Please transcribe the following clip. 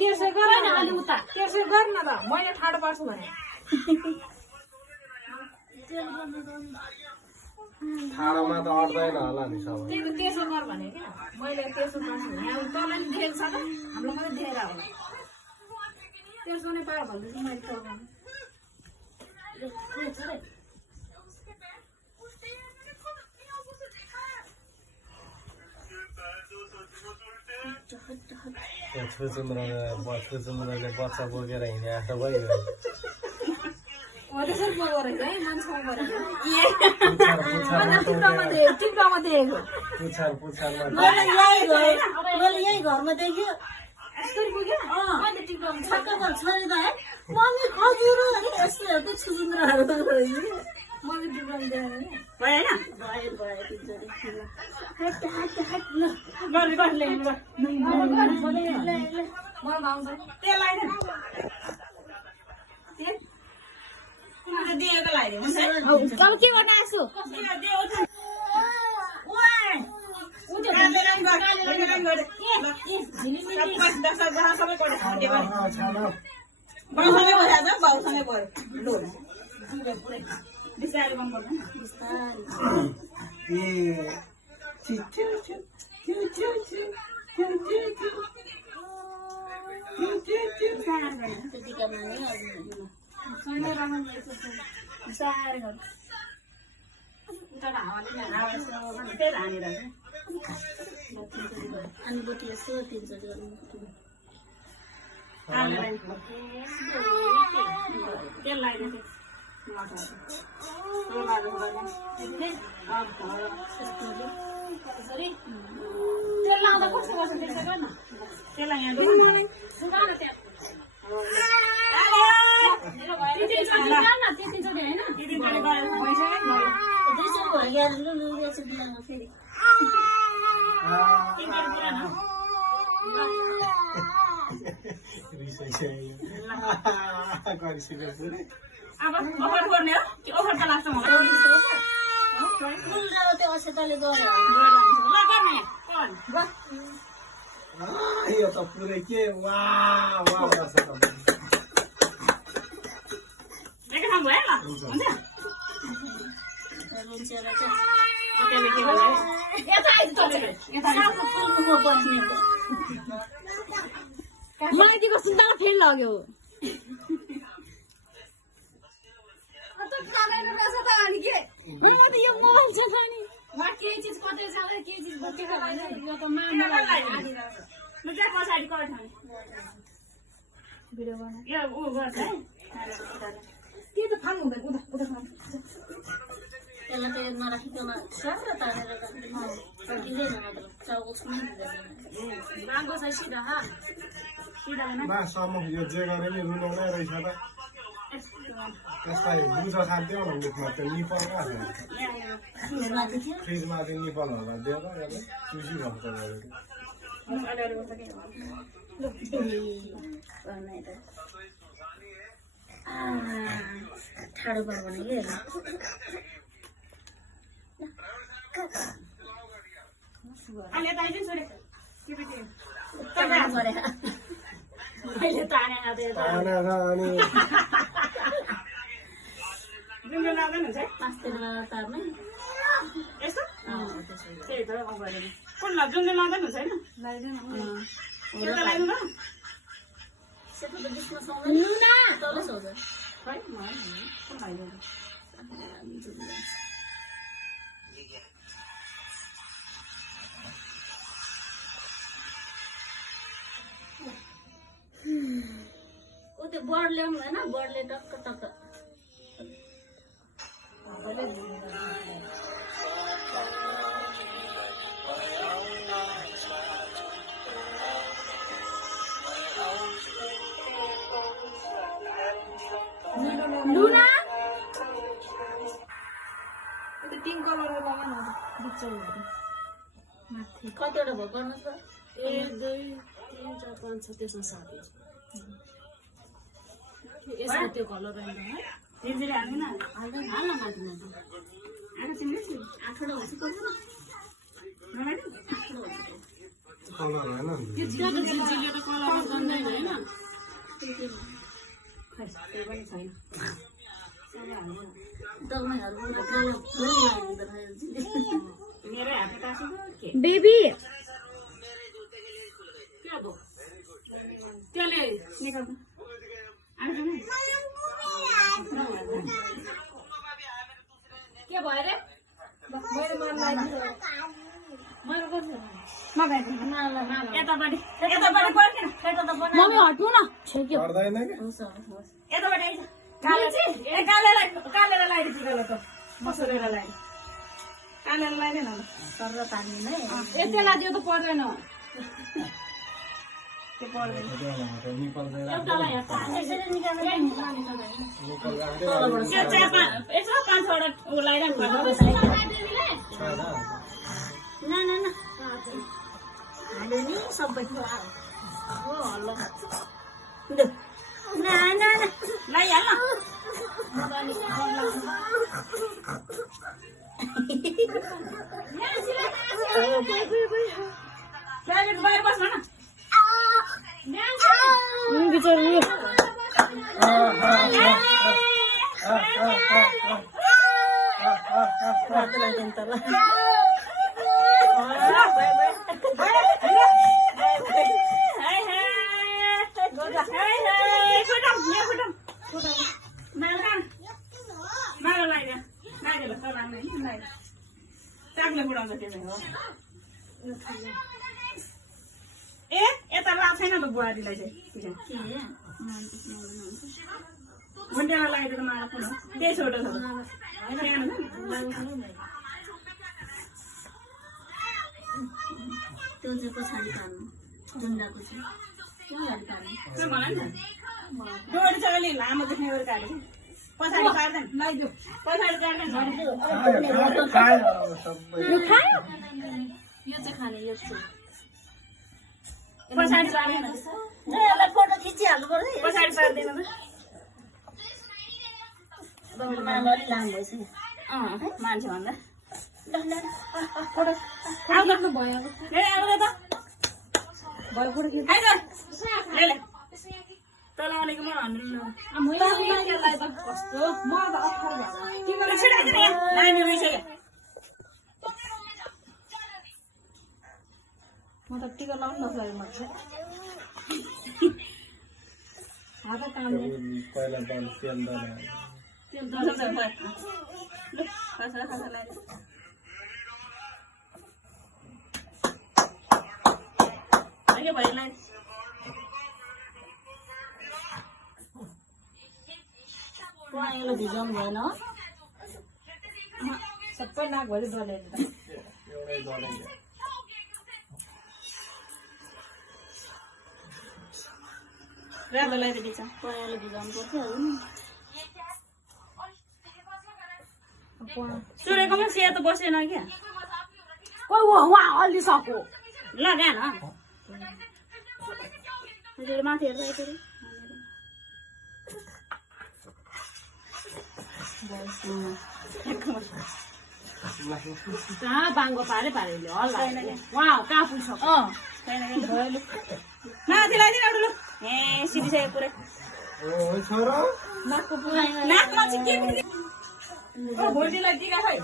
त्यसै गर न अलि उता त्यसै गर न त मैले ठाडो पार्छु भने ठाडोमा त अट्दैन होला नि सबै त्यही त त्यसो गर भने क्या मैले त्यसो पार्छु भने अब तँलाई नि देखेको छ त हामीलाई मात्रै देखेर होला त्यसो नै पार भन्दैछु मैले चलाउनु छुचुन्द्रोले बच्चा बोकेर हिँडे आएको भयो यही घरमा देख्यो मम्मी खजुर यस्तो हेर्दै छुचुन्द्राहरू के बनाएको अनुभूति यसो दिन्छ यो त पुरै के मलाई दिएको सुन्दा फेरि लग्यो यो मोबाइल छ नि के चिज कतै छ के चिज बोकेको होइन यो त मामालाई पछाडि भिडियो बना यो उ गर्छ है त्यो त फाल्नु हुँदैन उता उता त्यसलाई त नराखिकन सर तानेर सकिँदैन नत्र चाउको छुनु राम्रो छ सिधा यो जे गरे नि रुनाउनै रहेछ त त्यसलाई दुधो खाद्यो भन्ने त्यो निपल फ्रिजमा चाहिँ निपल होला दिएर यसले चुसी भन्छ ठाडो भयो भने के मैले तानेर तार्ने यस्तो त्यही त कुन जुन चाहिँ लाँदैन हुन्छ होइन नुना तलै सोच खै कुन भाइले ऊ त्यो बर्ड ल्याउनु होइन बर्डले टक्क टक्क लुना त्यो टिङ कलर लगाउन न बिचौहरू माथि कतिवटा भयो गर्नुहोस् त 1 2 3 4 5 6 त्यसमा 7 यसमा त्यो कलर रहेन फेरि हाल्नु न हाल्न माथि माथि आएको तिमीले आठवटा हुन्छ पर्छ नमाइदिनु कलर होइन नि त्यो झिल्लियो त कलर गन्दैन हैन खै त्यो पनि छैन सबै हाल्नु दलमाइहरुको मात्र मेरो हात टाँसो के बेबी के हो त्यसले निकाल्नु आएको के भयो रे मैले मन लाग्यो मैले गर्छु यतापट्टि पर्खिन मम्मी हट्नु न छेक्यो पर्दैन के यतापट्टि आइज कालेर लगाइदिनु पिरोलाई त मसुरेर लगाइदिनु कालेर लगाइदिएन सर पार्ने नै यति लाग्यो त पर्दैन त्यो पर्दैन निकाल्दैन एउटालाई यसरी निकाल्नु निकाल्दैन त्यो यसो 5 वटा लगाइरहनु न हाल्यो नि सबै ल लगाइहाल्न बाहिर बस्न न बिचारी ए यता लाग छैन त बुहारीलाई चाहिँ घुन्टेमा लगाइदिएर माला पुन त्यही छोटो छोटो त्यो चाहिँ पछाडि पार्नु डुन्डाको चाहिँ त्यो मलाई नि डोरी चाहिँ अलि लामो देख्ने गरी काट्यो पछाडि पार्दैन लगाइदियो पछाडि काट्दैन यो चाहिँ खाने यो चाहिँ पछाडि पार्दैन यसलाई फोटो खिचिहाल्नु पर्यो पछाडि पार्दैन माला अलि लामो भइसक्यो मान्छे भन्दा आउनु भयो आउँदै त भयो फोटो खिच्नु आइज ले तल आउनेको म भन्नु त्यसलाई त कस्तो म त अप्ठ्यारो भयो के गर्नु लाने भइसक्यो म त टिका लाउनु नसकेँ म चाहिँ हात काम पहिला त तेल दला पहेँलो भिजाउनु भएन हो सबै नाकभरि डलेर एउटै दलै राम्रो लगाइदिएछ पहेँलो भिजाउनु पर्छ सुरेकोमा सेतो बसेन क्या कोही उहाँ अलि सक्यो ल ध्यान माथि हेर्दा यसरी कहाँ बाङ्गो पारे पारेले हल्ला उहाँ कहाँ पुगिसक्यो माथि लगाइदिनु एउटा लु ए सिधिसक्यो पुरै ओ छोरो नाकको पुरा नाकमा चाहिँ के भोलिलाई टिका खै